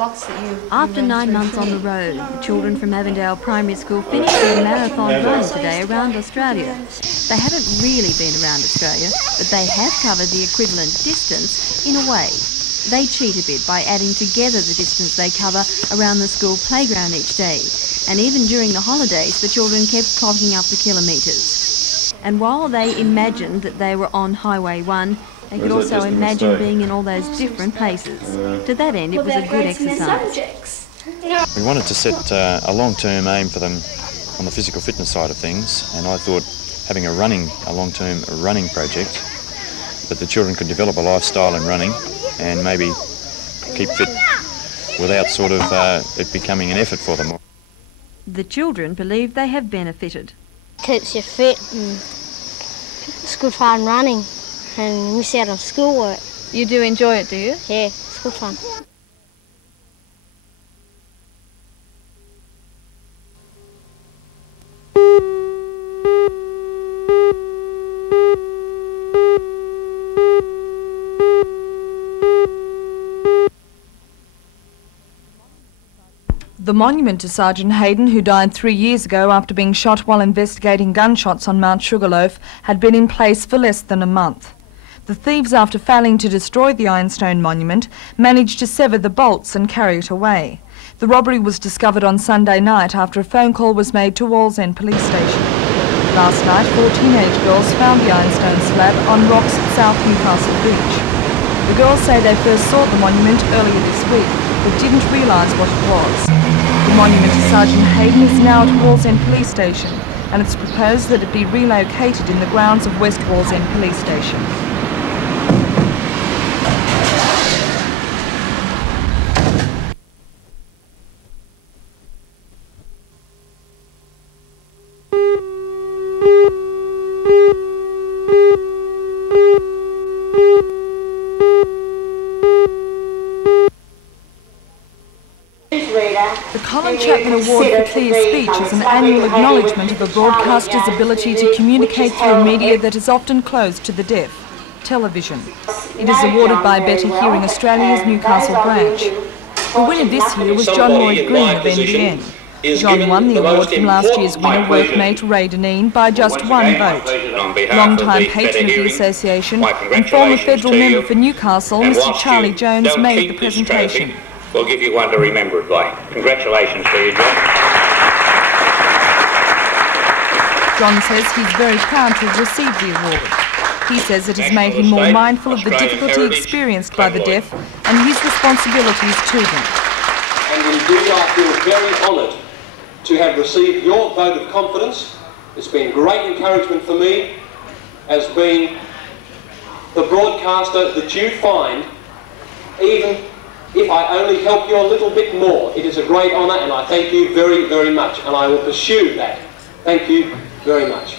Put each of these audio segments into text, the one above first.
spots that you... After 9 months on the road, the children from Avondale Primary School finished their marathon run today around Australia. They haven't really been around Australia, but they have covered the equivalent distance in a way. They cheat a bit by adding together the distance they cover around the school playground each day. And even during the holidays, the children kept clocking up the kilometres. And while they imagined that they were on Highway 1, they could also imagine being in all those different places. To that end, it was a good exercise. We wanted to set a long-term aim for them on the physical fitness side of things, and I thought having a long-term running project, that the children could develop a lifestyle in running and maybe keep fit without sort of it becoming an effort for them. The children believe they have benefited. Keeps you fit and it's good fun running and miss out on schoolwork. You do enjoy it, do you? Yeah, it's good fun. The monument to Sgt Hayden, who died 3 years ago after being shot while investigating gunshots on Mount Sugarloaf, had been in place for less than a month. The thieves, after failing to destroy the ironstone monument, managed to sever the bolts and carry it away. The robbery was discovered on Sunday night after a phone call was made to Wallsend Police Station. Last night, 4 teenage girls found the ironstone slab on rocks at South Newcastle Beach. The girls say they first saw the monument earlier this week, but didn't realise what it was. The monument to Sgt Hayden is now at Wallsend Police Station, and it's proposed that it be relocated in the grounds of West Wallsend Police Station. The Colin Chapman Award for Clear Speech is an annual acknowledgement of a broadcaster's ability to communicate through media that is often closed to the deaf, television. It is awarded by Better Hearing Australia's Newcastle branch. The winner this year was John Lloyd Green of NBN. John won the award from last year's winner, workmate Ray Deneen, by just one vote. Long-time patron of the association and former federal member for Newcastle, Mr Charlie Jones, made the presentation. We'll give you one to remember it by. Congratulations to you, John. John says he's very proud to have received the award. He says it has made him more mindful of the difficulty experienced by the deaf and his responsibilities to them. And indeed I feel very honoured to have received your vote of confidence. It's been great encouragement for me as being the broadcaster that you find, even if I only help you a little bit more. It is a great honour and I thank you very, very much, and I will pursue that. Thank you very much.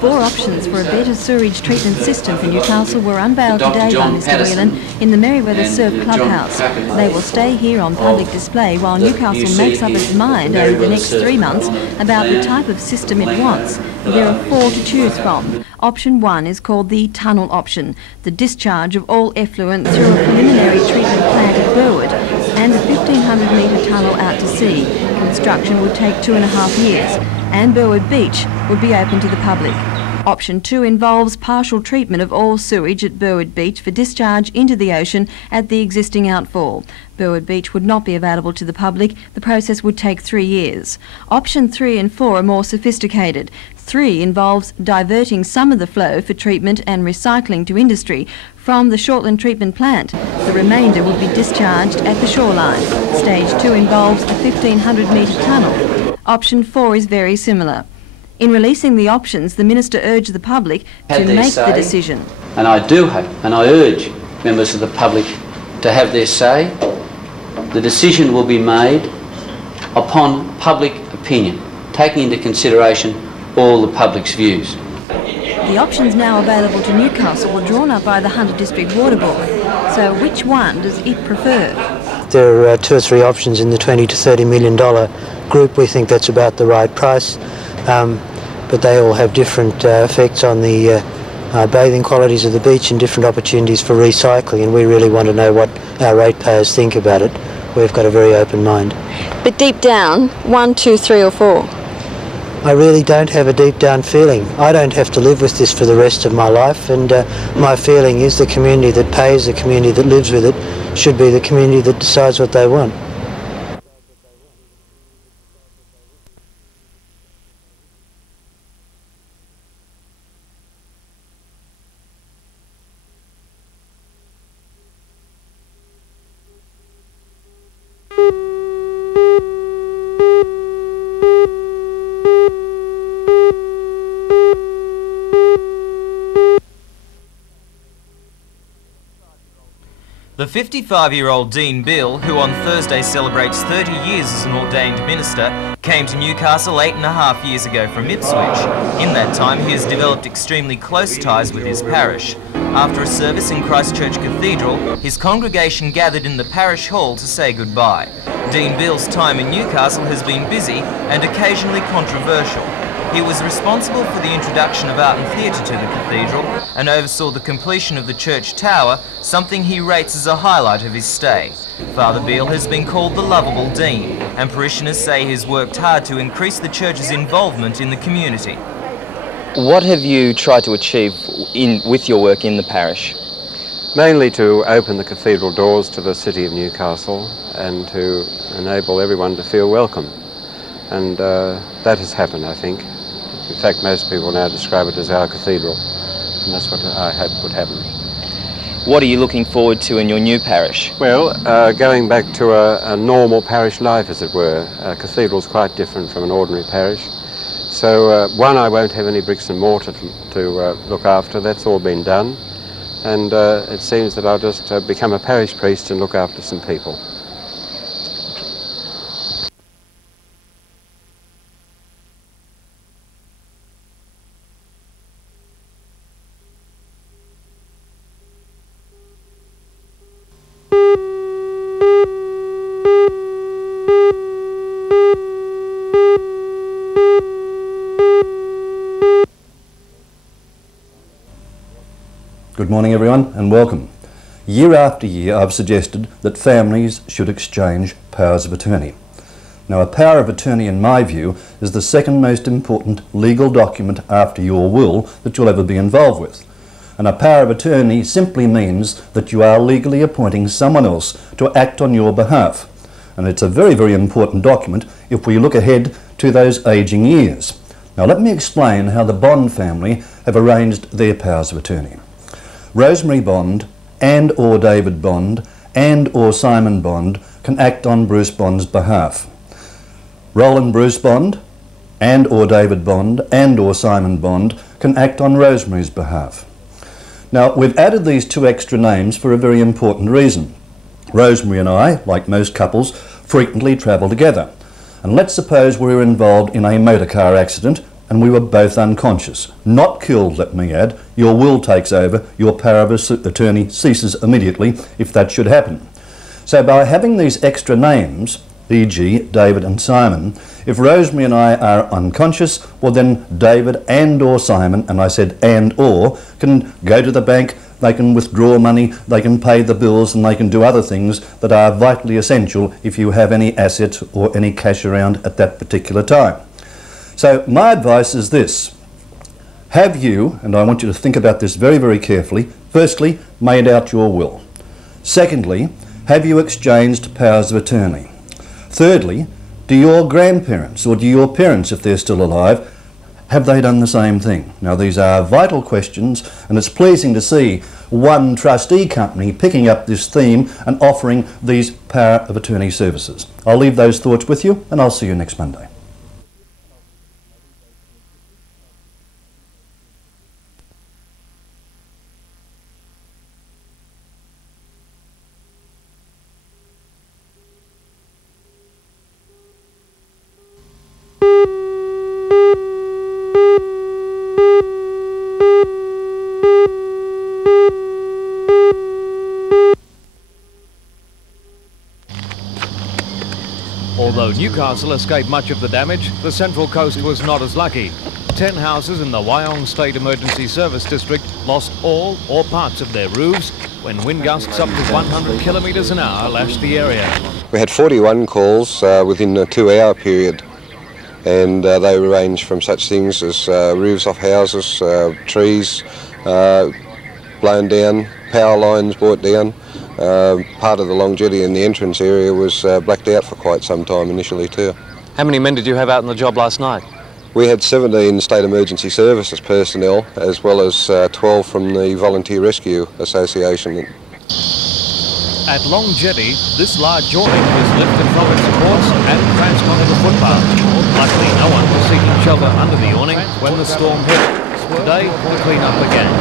Four options for a better sewage treatment system for Newcastle were unveiled today by Mr Whelan in the Merriweather Surf Clubhouse. They will stay here on public display while Newcastle makes up its mind over the next 3 months about the type of system it wants. There are 4 to choose from. Option 1 is called the tunnel option, the discharge of all effluent through a preliminary treatment plant at Burwood and a 1,500 metre tunnel out to sea. Construction would take 2.5 years, and Burwood Beach would be open to the public. Option 2 involves partial treatment of all sewage at Burwood Beach for discharge into the ocean at the existing outfall. Burwood Beach would not be available to the public. The process would take 3 years. Option 3 and 4 are more sophisticated. 3 involves diverting some of the flow for treatment and recycling to industry from the Shortland treatment plant. The remainder would be discharged at the shoreline. Stage 2 involves a 1,500 metre tunnel. Option 4 is very similar. In releasing the options, the Minister urged the public to make the decision. And I do hope, and I urge members of the public to have their say. The decision will be made upon public opinion, taking into consideration all the public's views. The options now available to Newcastle were drawn up by the Hunter District Water Board. So which one does it prefer? There are 2 or 3 options in the $20 to $30 million group. We think that's about the right price, but they all have different effects on the bathing qualities of the beach and different opportunities for recycling, and we really want to know what our ratepayers think about it. We've got a very open mind. But deep down, 1, 2, 3 or 4? I really don't have a deep down feeling. I don't have to live with this for the rest of my life, and my feeling is the community that pays, the community that lives with it, should be the community that decides what they want. The 55-year-old Dean Bill, who on Thursday celebrates 30 years as an ordained minister, came to Newcastle 8.5 years ago from Ipswich. In that time, he has developed extremely close ties with his parish. After a service in Christchurch Cathedral, his congregation gathered in the parish hall to say goodbye. Dean Bill's time in Newcastle has been busy and occasionally controversial. He was responsible for the introduction of art and theatre to the cathedral and oversaw the completion of the church tower, something he rates as a highlight of his stay. Father Beale has been called the lovable dean, and parishioners say he's worked hard to increase the church's involvement in the community. What have you tried to achieve with your work in the parish? Mainly to open the cathedral doors to the city of Newcastle and to enable everyone to feel welcome. And that has happened, I think. In fact, most people now describe it as our cathedral, and that's what I hope would happen. What are you looking forward to in your new parish? Well, going back to a normal parish life, as it were. A cathedral's quite different from an ordinary parish. So, one, I won't have any bricks and mortar to look after. That's all been done. And it seems that I'll just become a parish priest and look after some people. Good morning everyone and welcome. Year after year I've suggested that families should exchange powers of attorney. Now a power of attorney in my view is the second most important legal document after your will that you'll ever be involved with. And a power of attorney simply means that you are legally appointing someone else to act on your behalf. And it's a very, very important document if we look ahead to those ageing years. Now let me explain how the Bond family have arranged their powers of attorney. Rosemary Bond and or David Bond and or Simon Bond can act on Bruce Bond's behalf. Roland Bruce Bond and or David Bond and or Simon Bond can act on Rosemary's behalf. Now we've added these 2 extra names for a very important reason. Rosemary and I, like most couples, frequently travel together. And let's suppose we were involved in a motor car accident and we were both unconscious. Not killed, let me add. Your will takes over, your power of attorney ceases immediately if that should happen. So by having these extra names, e.g. David and Simon, if Rosemary and I are unconscious, well then David and or Simon, and I said and or, can go to the bank, they can withdraw money, they can pay the bills, and they can do other things that are vitally essential if you have any assets or any cash around at that particular time. So my advice is this. Have you, and I want you to think about this very, very carefully, firstly, made out your will. Secondly, have you exchanged powers of attorney? Thirdly, do your grandparents, or do your parents, if they're still alive, have they done the same thing? Now these are vital questions, and it's pleasing to see one trustee company picking up this theme and offering these power of attorney services. I'll leave those thoughts with you, and I'll see you next Monday. Although Newcastle escaped much of the damage, the Central Coast was not as lucky. 10 houses in the Wyong State Emergency Service District lost all or parts of their roofs when wind gusts up to 100 kilometres an hour lashed the area. We had 41 calls within a 2-hour period, and they range from such things as roofs off houses, trees blown down, power lines brought down. Part of the long jetty in the entrance area was blacked out for quite some time initially too. How many men did you have out on the job last night? We had 17 State Emergency Services personnel, as well as 12 from the Volunteer Rescue Association. At Long Jetty, this large awning was lifted from its supports and transferred to the footpath. Luckily, no one was seeking shelter under the awning when the storm hit. Today, the clean-up began.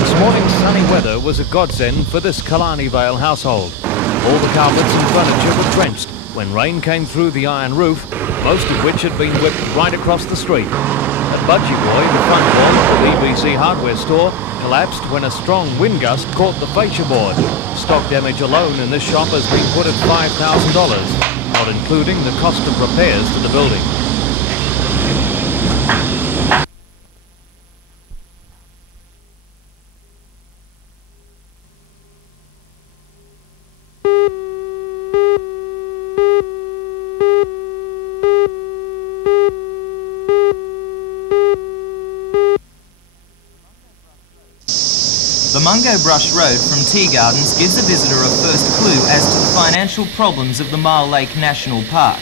This morning's sunny weather was a godsend for this Killarney Vale household. All the carpets and furniture were drenched when rain came through the iron roof, most of which had been whipped right across the street. At Budgie Boy, the front wall of the EBC hardware store collapsed when a strong wind gust caught the fascia board. Stock damage alone in this shop has been put at $5,000, not including the cost of repairs to the building. The Mungo Brush Road from Tea Gardens gives the visitor a first clue as to the financial problems of the Mile Lake National Park.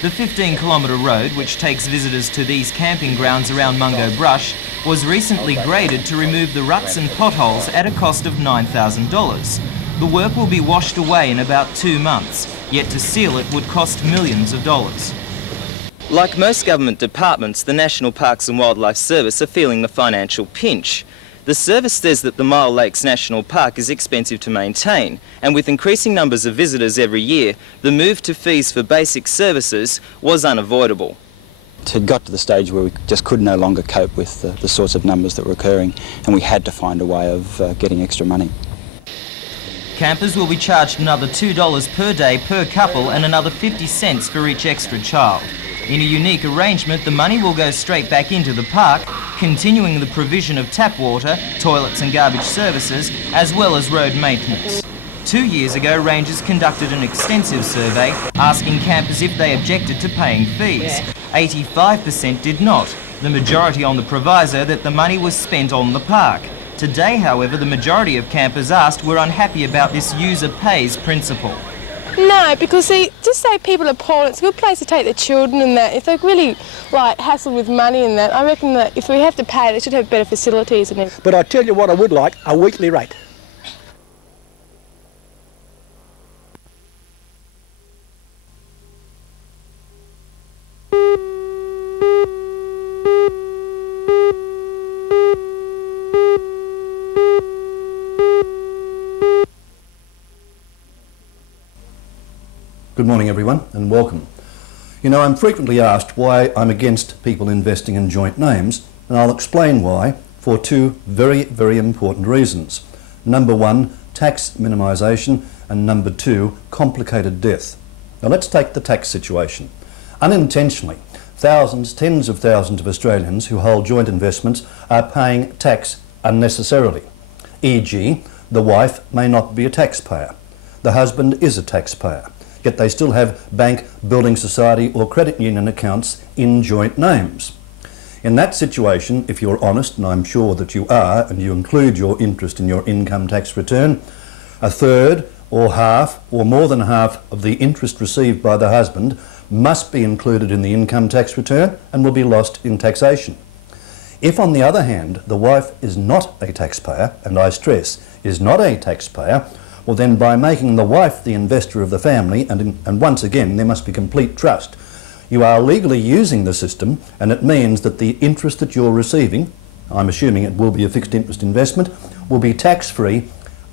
The 15-kilometre road, which takes visitors to these camping grounds around Mungo Brush, was recently graded to remove the ruts and potholes at a cost of $9,000. The work will be washed away in about 2 months, yet to seal it would cost millions of dollars. Like most government departments, the National Parks and Wildlife Service are feeling the financial pinch. The service says that the Mile Lakes National Park is expensive to maintain, and with increasing numbers of visitors every year, the move to fees for basic services was unavoidable. It had got to the stage where we just could no longer cope with the sorts of numbers that were occurring, and we had to find a way of getting extra money. Campers will be charged another $2 per day per couple and another 50 cents for each extra child. In a unique arrangement, the money will go straight back into the park, continuing the provision of tap water, toilets and garbage services, as well as road maintenance. 2 years ago, rangers conducted an extensive survey asking campers if they objected to paying fees. 85% did not, the majority on the proviso that the money was spent on the park. Today, however, the majority of campers asked were unhappy about this user pays principle. No, because just say people are poor, it's a good place to take their children and that. If they're really hassled with money and that, I reckon that if we have to pay, they should have better facilities and everything. But I tell you what I would like, a weekly rate. Good morning everyone and welcome. You know, I'm frequently asked why I'm against people investing in joint names, and I'll explain why for 2 very, very important reasons. Number 1, tax minimisation, and number 2, complicated death. Now let's take the tax situation. Unintentionally, thousands, tens of thousands of Australians who hold joint investments are paying tax unnecessarily. E.g., the wife may not be a taxpayer. The husband is a taxpayer, yet they still have bank, building society or credit union accounts in joint names. In that situation, if you're honest, and I'm sure that you are, and you include your interest in your income tax return, a third or half or more than half of the interest received by the husband must be included in the income tax return and will be lost in taxation. If, on the other hand, the wife is not a taxpayer, and I stress, is not a taxpayer, well then by making the wife the investor of the family, and once again there must be complete trust, you are legally using the system, and it means that the interest that you're receiving, I'm assuming it will be a fixed interest investment, will be tax-free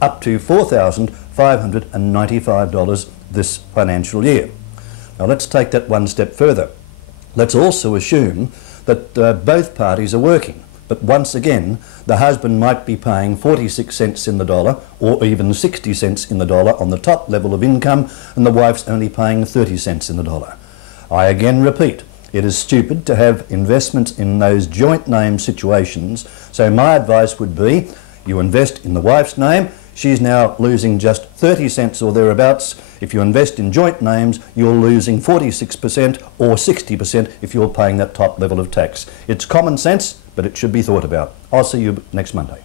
up to $4,595 this financial year. Now let's take that one step further. Let's also assume that both parties are working. But once again, the husband might be paying 46 cents in the dollar or even 60 cents in the dollar on the top level of income, and the wife's only paying 30 cents in the dollar. I again repeat, it is stupid to have investments in those joint name situations, so my advice would be you invest in the wife's name. She's now losing just 30 cents or thereabouts. If you invest in joint names, you're losing 46% or 60% if you're paying that top level of tax. It's common sense, but it should be thought about. I'll see you next Monday.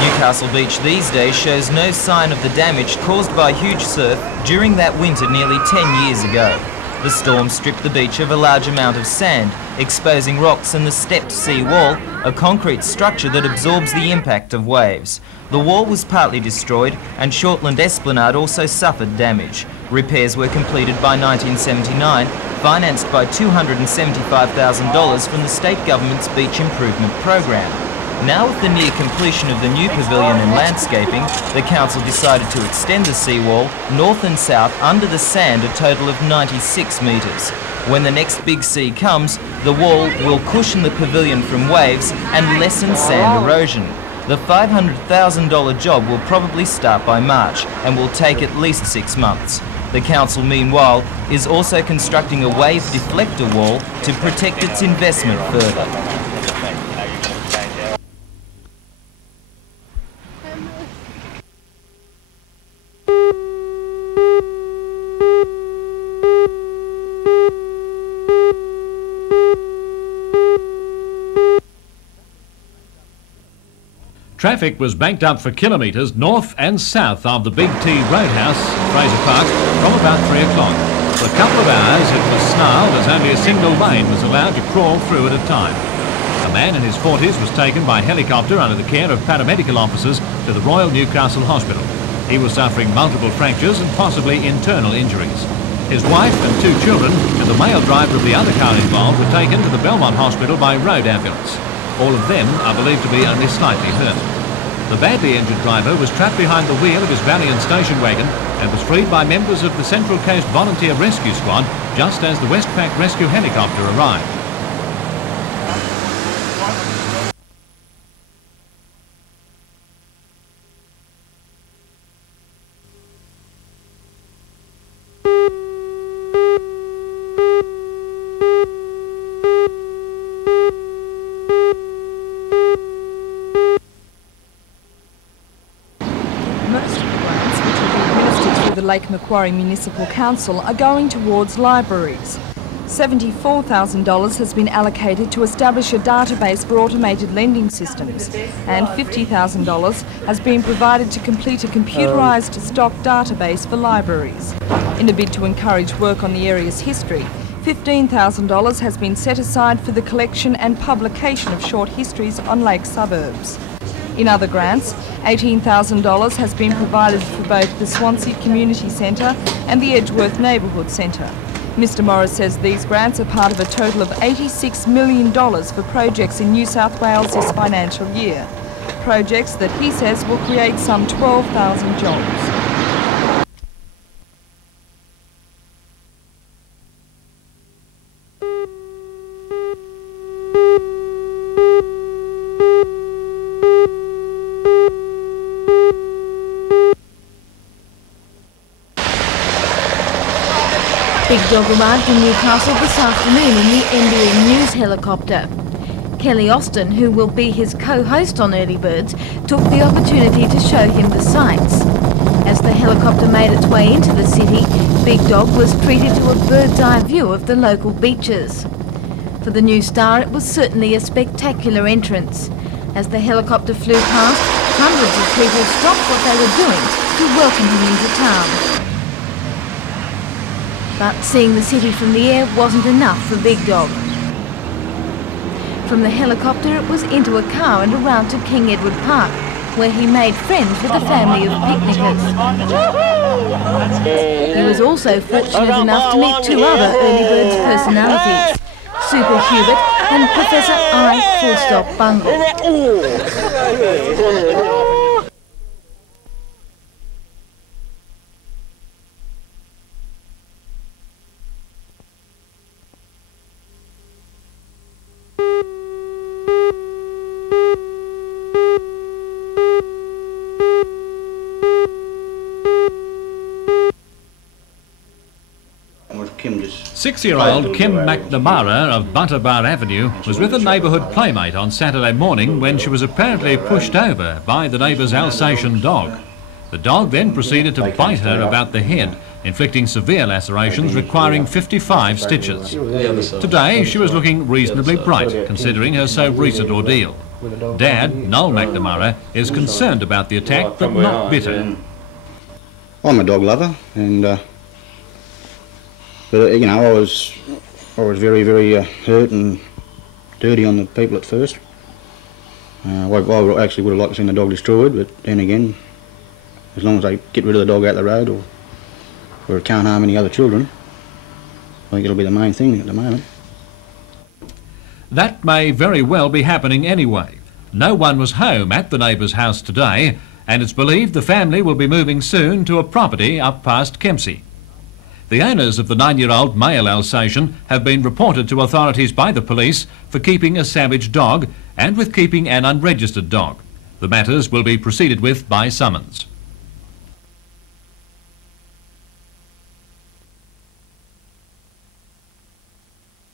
Newcastle Beach these days shows no sign of the damage caused by huge surf during that winter nearly 10 years ago. The storm stripped the beach of a large amount of sand, exposing rocks and the stepped sea wall, a concrete structure that absorbs the impact of waves. The wall was partly destroyed and Shortland Esplanade also suffered damage. Repairs were completed by 1979, financed by $275,000 from the state government's beach improvement program. Now, with the near completion of the new pavilion and landscaping, the council decided to extend the seawall north and south under the sand a total of 96 metres. When the next big sea comes, the wall will cushion the pavilion from waves and lessen sand erosion. The $500,000 job will probably start by March and will take at least 6 months. The council, meanwhile, is also constructing a wave deflector wall to protect its investment further. Traffic was banked up for kilometres north and south of the Big T Roadhouse, Fraser Park, from about 3 o'clock. For a couple of hours it was snarled as only a single lane was allowed to crawl through at a time. A man in his 40s was taken by helicopter under the care of paramedical officers to the Royal Newcastle Hospital. He was suffering multiple fractures and possibly internal injuries. His wife and 2 children and the male driver of the other car involved were taken to the Belmont Hospital by road ambulance. All of them are believed to be only slightly hurt. The badly injured driver was trapped behind the wheel of his Valiant station wagon and was freed by members of the Central Coast Volunteer Rescue Squad just as the Westpac rescue helicopter arrived. Lake Macquarie Municipal Council are going towards libraries. $74,000 has been allocated to establish a database for automated lending systems, and $50,000 has been provided to complete a computerised stock database for libraries. In a bid to encourage work on the area's history, $15,000 has been set aside for the collection and publication of short histories on lake suburbs. In other grants, $18,000 has been provided for both the Swansea Community Centre and the Edgeworth Neighbourhood Centre. Mr Morris says these grants are part of a total of $86 million for projects in New South Wales this financial year. Projects that he says will create some 12,000 jobs. Big Dog arrived in Newcastle this afternoon in the NBN News helicopter. Kelly Austin, who will be his co-host on Early Birds, took the opportunity to show him the sights. As the helicopter made its way into the city, Big Dog was treated to a bird's-eye view of the local beaches. For the new star, it was certainly a spectacular entrance. As the helicopter flew past, hundreds of people stopped what they were doing to welcome him into town. But seeing the city from the air wasn't enough for Big Dog. From the helicopter it was into a car and around to King Edward Park, where he made friends with a family of picnickers. He was also fortunate enough to meet 2 other Early Birds personalities, Super Hubert and Professor I. Bungle. 6-year-old Kim McNamara of Butterbar Avenue was with a neighbourhood playmate on Saturday morning when she was apparently pushed over by the neighbour's Alsatian dog. The dog then proceeded to bite her about the head, inflicting severe lacerations requiring 55 stitches. Today she was looking reasonably bright, considering her so recent ordeal. Dad, Noel McNamara, is concerned about the attack but not bitter. I'm a dog lover, and but you know, I was very, very hurt and dirty on the people at first. I actually would have liked to see the dog destroyed, but then again, as long as they get rid of the dog out the road or it can't harm any other children, I think it'll be the main thing at the moment. That may very well be happening anyway. No one was home at the neighbour's house today, and it's believed the family will be moving soon to a property up past Kempsey. The owners of the 9-year-old male Alsatian have been reported to authorities by the police for keeping a savage dog and with keeping an unregistered dog. The matters will be proceeded with by summons.